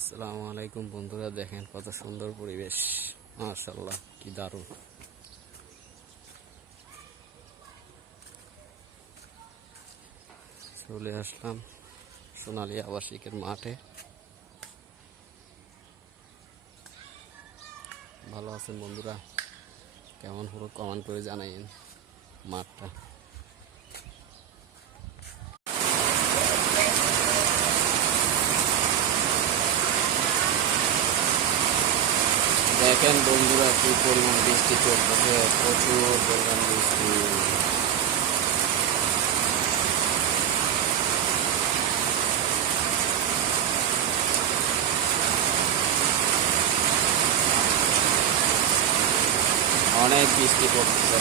আসসালামু আলাইকুম বন্ধুরা, দেখেন কত সুন্দর পরিবেশ। মাশাআল্লাহ, কি দারুণ। চলে আসলাম সোনালী আবাসিকের মাঠে। ভালো আছেন বন্ধুরা? কেমন হলো কমেন্ট করে জানাইন মাঠটা। দেখেন বন্ধুরা, কি পরিমাণ বৃষ্টি চলতেছে, প্রচুর পরিমাণ বৃষ্টি। অনেক বৃষ্টি পড়তেছে।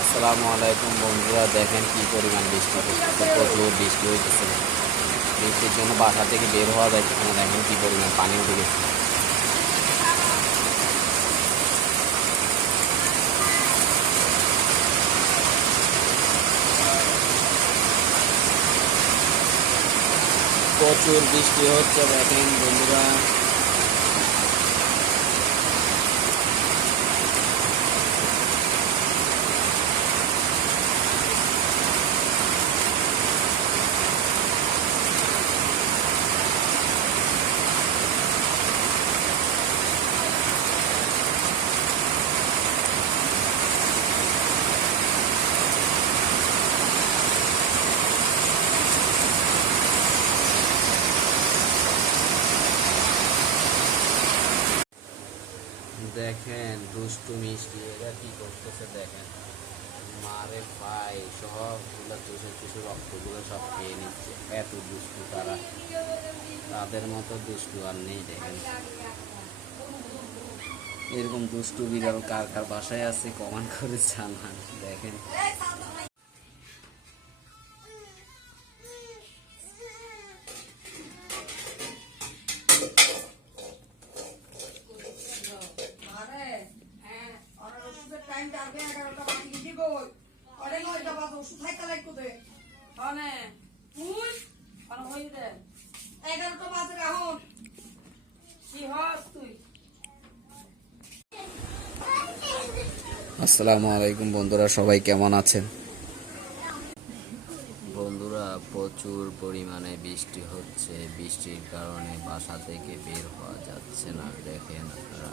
আসসালামু আলাইকুম বন্ধুরা, দেখেন কি পরিমাণ বৃষ্টি পড়তেছে, প্রচুর বৃষ্টি হইতেছে। বৃষ্টির জন্য বাসা থেকে বের হওয়া যাচ্ছে না। দেখেন কি পরিমাণ পানি উঠে গেছে। প্রচুর বৃষ্টি হচ্ছে দেখেন বন্ধুরা। দেখেন দুষ্টু মিষ্টি এরা কি করতেছে, দেখেন মারে ভাই সবগুলো চুষে চুষে রক্তগুলো সব খেয়ে নিচ্ছে। এত দুষ্টু তারা, তাদের মতো দুষ্টু আর নেই। দেখেন এরকম দুষ্টু বিড়াল কার কার বাসায় আছে কমেন্ট করে জানান। দেখেন আসসালামু আলাইকুম বন্ধুরা, সবাই কেমন আছেন? বন্ধুরা, প্রচুর পরিমাণে বৃষ্টি হচ্ছে। বৃষ্টির কারণে বাসা থেকে বের হওয়া যাচ্ছে না। দেখেন আপনারা।